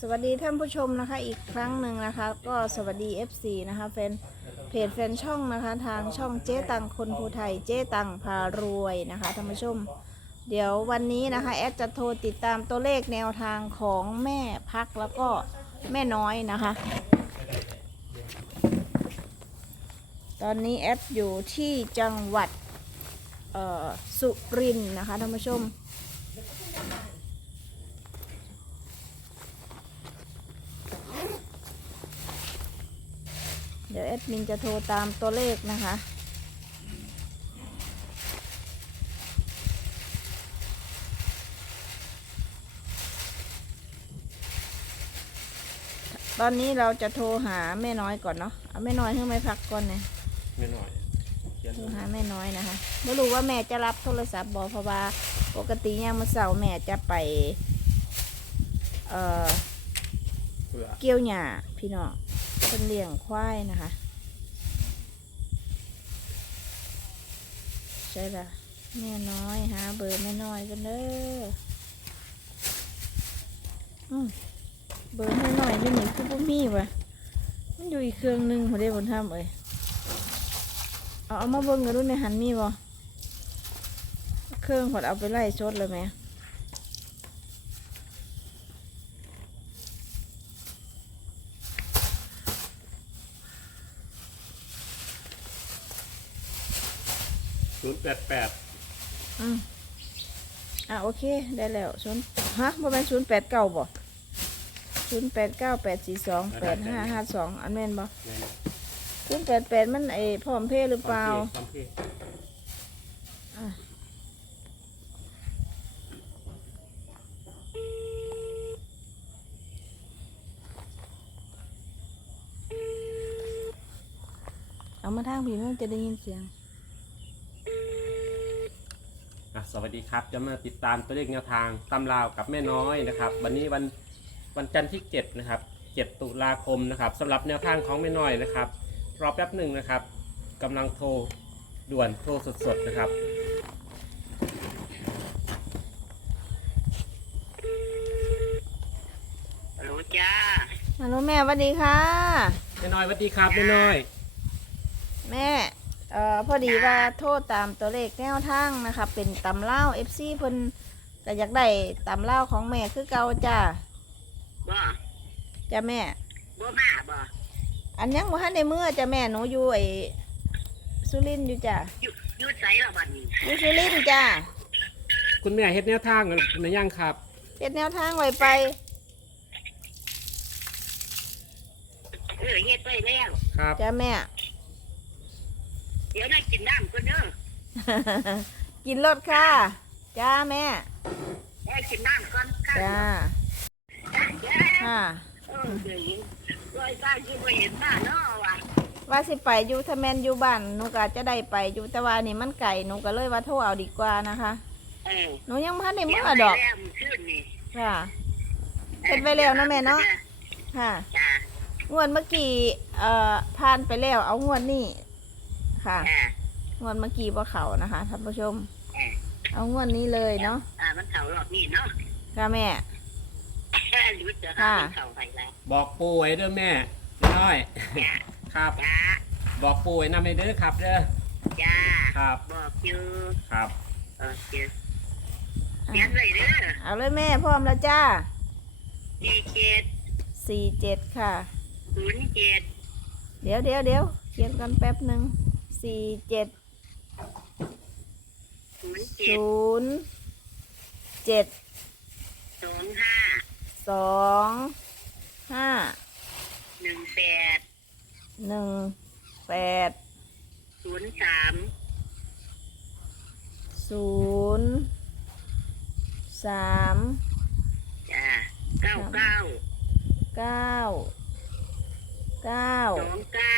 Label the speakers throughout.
Speaker 1: สวัสดีท่านผู้ชมนะคะอีกครั้งหนึ่งนะคะ ก็สวัสดี FC นะคะแฟนเพจแฟนช่องนะคะ ทางช่องเจ๊ตังคนภูไทยเจ๊ตังพารวยนะคะท่านผู้ชม เดี๋ยววันนี้นะคะแอดจะโทรติดตามตัวเลขแนวทางของแม่พักแล้วก็แม่น้อยนะคะ ตอนนี้แอดอยู่ที่จังหวัดสุรินทร์นะคะท่านผู้ชม เดี๋ยวแอดมินจะโทรตามตัวเลขนะคะ ตอนนี้เราจะโทรหาแม่น้อยก่อนเนาะเอาแม่น้อยให้ไม่พักก่อนเนี่ย
Speaker 2: ไม่หน่อยเขียน
Speaker 1: โทรหาแม่น้อยนะคะไม่รู้ว่าแม่จะรับโทรศัพท์บอเพราะว่าปกติยามมื้อเสาร์แม่จะไป เอ่อ
Speaker 2: เผื่อ
Speaker 1: เกี่ยวหญ้าพี่น้องเป็นเลี้ยงควายนะคะ ใช่ละแม่น้อยหาเบอร์แม่น้อยกันเด้ออืมเบอร์แม่น้อยนี่นี่คือบ่มีวะมันอยู่อีกเครื่องหนึงผมได้บนถ้ำเอ้ยเอาเอามาเบิ้งกันดูในหันมีบ่เครื่องขอดเอาไปไล่ชดเลยไหม
Speaker 2: ศูนย์แปดแปด
Speaker 1: อืมอะโอเคได้แล้วศูนย์ฮะบ่เป็นศูนย์แปดเก้าบ่ศูนย์แปดเก้าแปดสี่สองแปดห้าห้าสองอันแม่นบ่
Speaker 2: แม่น
Speaker 1: ศูนย์แปดแปดมันไอ้พร้อมเพย์หรือเปล่า
Speaker 2: ความเท่
Speaker 1: อะเอามาทางผีมันจะได้ยินเสียง
Speaker 2: อะสวัสดีครับจะมาติดตามตัวเลขแนวทางตำราวกับแม่น้อยนะครับ วันนี้วันวันจันทร์ที่ 7 นะครับ 7 ตุลาคมนะครับสำหรับแนวทางของแม่น้อยนะครับรอแป๊บหนึ่งนะครับกำลังโทรด่วนโทรสดๆนะครับ
Speaker 3: ฮัลโหลจ้า
Speaker 1: ฮัลโหลแม่สวัสดีค่ะ
Speaker 2: แม่น้อยสวัสดีครับแม่น้อย
Speaker 1: แม่ เอ่อพอดีว่าโทษตามตัวเลขแนวทางนะคะ เป็นตำเล่าเอฟซีเพิ่นก็อยากได้ตำเล่าของแม่คือเก่าจ้า
Speaker 3: บ่
Speaker 1: จ้าแม่
Speaker 3: บ่มาบ่
Speaker 1: อันยังบ่ทันในเมื่อจ้าแม่หนูอยู่ไอ้สุรินทร์อยู่จ้า
Speaker 3: อยู่อยู่ไสละบัดนี้
Speaker 1: อยู่สุรินทร์จ้า
Speaker 2: คุณแม่เฮ็ดแนวทางกันในย่างครับ
Speaker 1: เฮ็ดแนวทางไว้ไป
Speaker 3: เออเฮ็ดไปแล้ว
Speaker 2: ครับ
Speaker 1: จ้าแม่
Speaker 3: เดี๋ยวได้กินน้ำก่อนเด้อ
Speaker 1: กินรถค่ะ จ้าแม่
Speaker 3: ได้กินน้ำก่อนค่ะ
Speaker 1: จ้า
Speaker 3: จ้า
Speaker 1: ค่ะ
Speaker 3: เออเดี๋ยวร้อยตาที่บ่เห็นหน้าเนาะว่ะ
Speaker 1: ว่าสิไปอยู่ถ้าแม่นอยู่บ้านหนูก็จะได้ไปอยู่แต่ว่านี่มันไก่หนูก็เลยว่าโทรเอาดีกว่านะคะ
Speaker 3: เออ
Speaker 1: หนูยังบ่ทันในเมื่อดอก
Speaker 3: เดี๋ยวไปแล้วมื้อคืนนี่
Speaker 1: ค่ะเฮ็ดไว้แล้วนะแม่เนาะค่ะ
Speaker 3: จ้าง
Speaker 1: วดเมื่อกี้เอ่อผ่านไปแล้วเอางวดนี้ ค่ะ
Speaker 3: จ้าง
Speaker 1: วดเมื่อกี้บ่เขานะคะท่านผู้ชม
Speaker 3: เออ
Speaker 1: เอางวดนี้เลยเนาะ
Speaker 3: อ่ามันเข้ารอบนี้เนาะ
Speaker 1: ค่ะแม่
Speaker 3: รู้จะ
Speaker 1: ค่ะ
Speaker 3: หามันเข้าไปแล้ว
Speaker 2: บอกปู่ไว้เด้อแม่แม่น้อย
Speaker 3: จ้า
Speaker 2: ครับ
Speaker 3: จ้า
Speaker 2: บอกปู่ไว้นำให้เด้อครับเด้อ
Speaker 3: จ้า
Speaker 2: ครับ
Speaker 3: บอกอยู่
Speaker 2: ครับ
Speaker 3: เออเดี๋ยวเขียนไว้เด้อ
Speaker 1: เอาเลยแม่พร้อมแล้วจ้า
Speaker 3: สี่เจ็ด
Speaker 1: สี่เจ็ดค่ะ
Speaker 3: ศูนย์เจ็ด
Speaker 1: เดี๋ยวเดี๋ยวเดี๋ยวเขียนกันแป๊บหนึ่ง สี่เจ็ด
Speaker 3: ศูนย์เจ็ด
Speaker 1: ศูนย์เจ็ด
Speaker 3: สองห้า
Speaker 1: สองห้า
Speaker 3: หนึ่งแปด
Speaker 1: หนึ่งแปด
Speaker 3: ศูนย์สาม
Speaker 1: ศูนย์สาม
Speaker 3: จ้าเก้าเก้า
Speaker 1: เก้าเก้า
Speaker 3: สองเก้า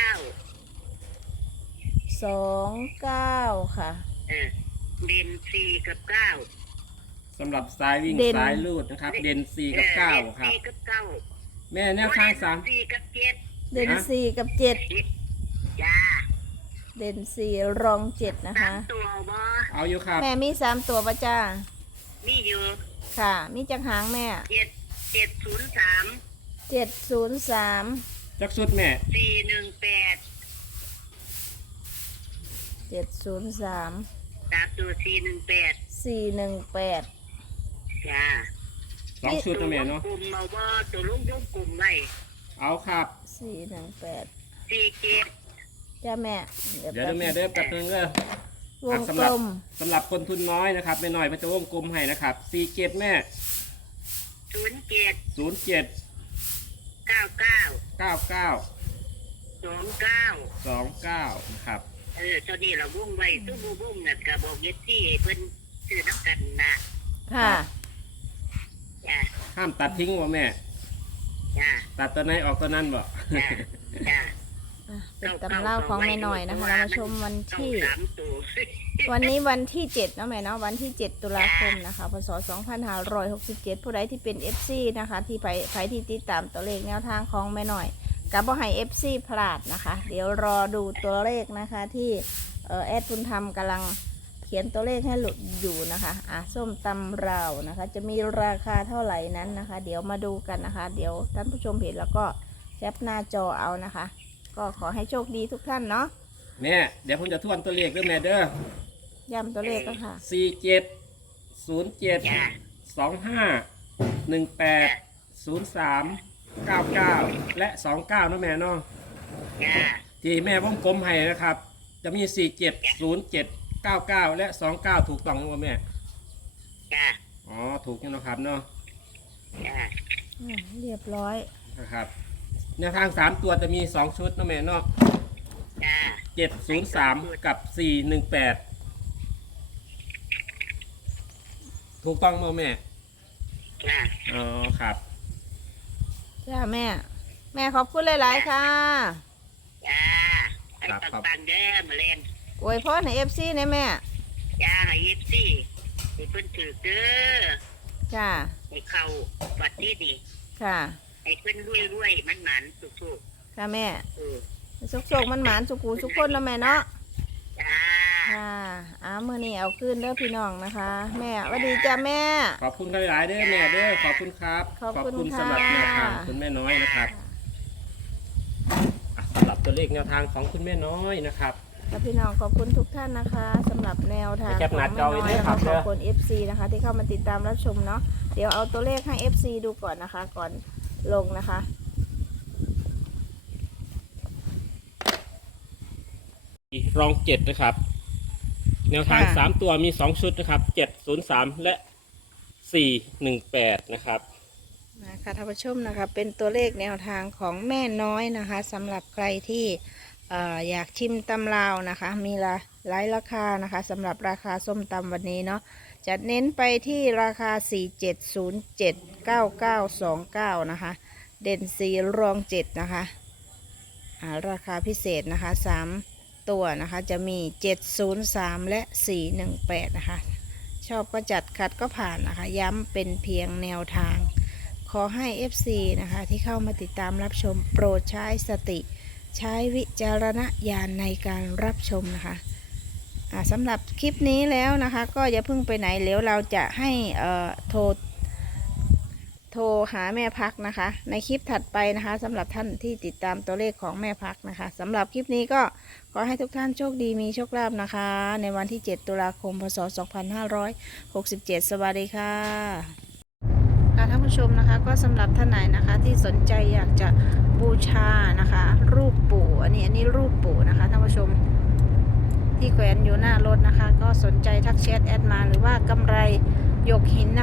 Speaker 1: สองเก้าค่ะ
Speaker 3: เออเด่นสี่กับเก้า
Speaker 2: สำหรับสายวิ่ง
Speaker 1: เด่น
Speaker 2: สายลูดนะครับ เด่นสี่กับ
Speaker 3: ออ
Speaker 2: เก้า
Speaker 3: ด่น
Speaker 2: ครับ
Speaker 3: สี่กับเก้า
Speaker 2: แม่แนวทางสาม
Speaker 3: สี่กับเจ็ด
Speaker 1: เด่น
Speaker 2: ฮะ
Speaker 1: สี่กับเจ็ด
Speaker 3: จ้า
Speaker 1: เด่นสี่รองเจ็ดนะ
Speaker 3: สา
Speaker 1: คะ
Speaker 3: มตัวบอ
Speaker 2: เอาอยู่ครับ
Speaker 1: แม่มีสามตัวปะจ้า
Speaker 3: มีอยู่
Speaker 1: ค่ะ มีจักหางแม่
Speaker 3: เจ็ดเจ็ดศูนย์สาม
Speaker 1: เจ็ดศูนย์สาม
Speaker 2: จักชุดแม่
Speaker 3: สี่หนึ่งแปด
Speaker 1: เจ็ดศูนย์สาม
Speaker 3: สามตัวสี่หนึ่งแปด
Speaker 1: สี่หนึ่งแปด
Speaker 3: จ้า
Speaker 2: สองชุดนะแม่เนาะ
Speaker 3: กลุ่มมาว่าตัวลุงยกกลุ่มไว้
Speaker 2: เอาครับ
Speaker 1: สี่หนึ่งแปด
Speaker 3: สี่เจ็ด
Speaker 1: จ้าแม่
Speaker 2: เดี๋ยวเด้อแม่เด้อแป๊บนึงเด้อ
Speaker 1: วง
Speaker 2: อะ
Speaker 1: ก
Speaker 2: สำห
Speaker 1: ล
Speaker 2: รับ
Speaker 1: ม
Speaker 2: สำหรับคนทุนน้อยนะครับแม่น้อยพระเจ้าวงกลมให้นะครับสี่เจ็ดแม่
Speaker 3: ศูนย์เจ็ด
Speaker 2: ศูนย์เจ็ด
Speaker 3: เก้าเก้า
Speaker 2: เก้าเก้า
Speaker 3: สองเก้า
Speaker 2: สองเก้านะครับ
Speaker 3: เออตอนนี้เราวุ่งไว้ตู้บูบุ้งน่ะกะบอกเย็ดที่ให้เพิ่นซื้อน้ำกันนะ
Speaker 1: ค่ะ
Speaker 3: จ้า
Speaker 2: ห้ามตัดทิ้งว่แม่
Speaker 3: จ้า
Speaker 2: ตัดตัวไหนออกตัวนั้นบ่
Speaker 3: จ้าจ้า
Speaker 1: อะเป็นตำเล่าของแม่หน่อยนะคะเรามาชมวัน
Speaker 3: ต้อง
Speaker 1: ที่
Speaker 3: สามตัว
Speaker 1: วันนี้วันที่เจ็ดเนาะแม่เนาะวันที่เจ็ดตุลาคมนะคะพศสองพันห้าร้อยหกสิบเจ็ดผู้ใดที่เป็น FC นะคะ ที่ไปไปที่ติดตามตัวเลขแนวทางของแม่หน่อย กับบ่ให้ FC พลาดนะคะ เดี๋ยวรอดูตัวเลขนะคะที่เอ่อแอดบุญธรรมกำลังเขียนตัวเลขให้หลุดอยู่นะคะอะส้มตำราวนะคะ จะมีราคาเท่าไหร่นั้นนะคะ เดี๋ยวมาดูกันนะคะ เดี๋ยวท่านผู้ชมเห็นแล้วก็แคปหน้าจอเอานะคะ ก็ขอให้โชคดีทุกท่านเนาะ
Speaker 2: แม่เดี๋ยวผมจะทวนตัวเลขด้วยแม่เด้อ
Speaker 1: ย้ำตัวเลขก็ค่ะ
Speaker 2: สี่เจ็ดศูนย์เจ็ด
Speaker 3: จ้า
Speaker 2: สองห้าหนึ่งแปดศูนย์สาม เก้าเก้าและสองเก้านะแม่เนาะ
Speaker 3: จ้า
Speaker 2: ที่แม่วงกลมให้นะครับ จะมีสี่เจ็ดศูนย์เจ็ดเก้าเก้าและสองเก้าถูกต้องไหมแม่
Speaker 3: จ้า
Speaker 2: อ๋อถูกอยู่เนาะครับเนาะ
Speaker 3: จ้า
Speaker 1: อืมเรียบร้อย
Speaker 2: นะครับแนวทางสามตัวจะมีสองชุดนะแม่เนาะ
Speaker 3: จ้า
Speaker 2: เจ็ดศูนย์สามกับสี่หนึ่งแปดถูกต้องไหมแม่
Speaker 3: จ้า
Speaker 2: อ๋อครับ
Speaker 1: จ้าแม่ แม่ขอบคุณหลาย ๆ ค่ะ
Speaker 3: จ้าให้
Speaker 2: ครับครับ
Speaker 3: ปังๆเด้อมาเล่น
Speaker 1: อวยพรให้เอฟซีนะแม่
Speaker 3: จ้าให้เอฟซีให้เพิ่นถือเด้อ
Speaker 1: จ้า
Speaker 3: ให้เข้าวัดนี้ดี
Speaker 1: ค่ะ
Speaker 3: ให้เพิ่นรวยๆมันหมันสุก
Speaker 1: ค่ะแม่
Speaker 3: ๆเออ
Speaker 1: สุกโศกมันหมานสุกูสุกคนแล้วแม่เนาะ
Speaker 3: จ้า
Speaker 1: ค่ะอ้ามือนี่เอาขึ้นเด้อพี่น้องนะคะ แม่หวัสดีจ้าแม่
Speaker 2: ขอบคุณหลายๆเด้อแม่เด้อขอบคุณครับ
Speaker 1: ขอบคุณ
Speaker 2: สำหรับ
Speaker 1: ค่ะ
Speaker 2: แนวทางคุณแม่น้อยนะครับอะสำหรับตัวเลขแนวทางของคุณแม่น้อยนะครับ
Speaker 1: ค่ะพี่น้องขอบคุณทุกท่านนะคะสำหรับแนวทาง
Speaker 2: แคปหน้าจอไว้
Speaker 1: ขง
Speaker 2: ด้วย
Speaker 1: แม่น้อย
Speaker 2: ครับ
Speaker 1: ขอบคุณ FC นะคะ ที่เข้ามาติดตามรับชมเนาะเดี๋ยวเอาตัวเลขให้ FC ดูก่อนนะคะ ก่อนลงนะคะ
Speaker 2: รองเจ็ดนะครับ แนวทาง
Speaker 1: ค่ะ
Speaker 2: สามตัวมีสองชุดนะครับเจ็ดศูนย์สามและสี่หนึ่งแปดนะครับ
Speaker 1: นะคะท่านผู้ชมนะคะเป็นตัวเลขแนวทางของแม่น้อยนะคะสำหรับใครที่เอ่ออยากชิมตำลาวนะคะ มีละหลายราคานะคะสำหรับราคาส้มตำวันนี้เนาะจะเน้นไปที่ราคา 47079929 นะคะ เด่นสีรอง 7 นะคะอ่าราคาพิเศษนะคะ 3 ตัวนะคะ จะมี 703 และ 418 นะคะ ชอบก็จัดขัดก็ผ่านนะคะ ย้ำเป็นเพียงแนวทาง ขอให้ FC นะคะ ที่เข้ามาติดตามรับชมโปรดใช้สติ ใช้วิจารณญาณในการรับชมนะคะสำหรับคลิปนี้แล้วนะคะ ก็อย่าเพิ่งไปไหนเดี๋ยวเราจะให้โทร โทรหาแม่พักนะคะ ในคลิปถัดไปนะคะสำหรับท่านที่ติดตามตัวเลขของแม่พักนะคะสำหรับคลิปนี้ก็ขอให้ทุกท่านโชคดีมีโชคลาภนะคะ ในวันที่ 7 ตุลาคมพศ 2567 สวัสดีค่ะค่ะท่านผู้ชมนะคะก็สำหรับท่านไหนนะคะที่สนใจอยากจะบูชานะคะ รูปปู่อันนี้อันนี้รูปปู่นะคะท่านผู้ชมที่แขวนอยู่หน้ารถนะคะ ก็สนใจทักแชทแอดมาหรือว่ากำไรหยกหิน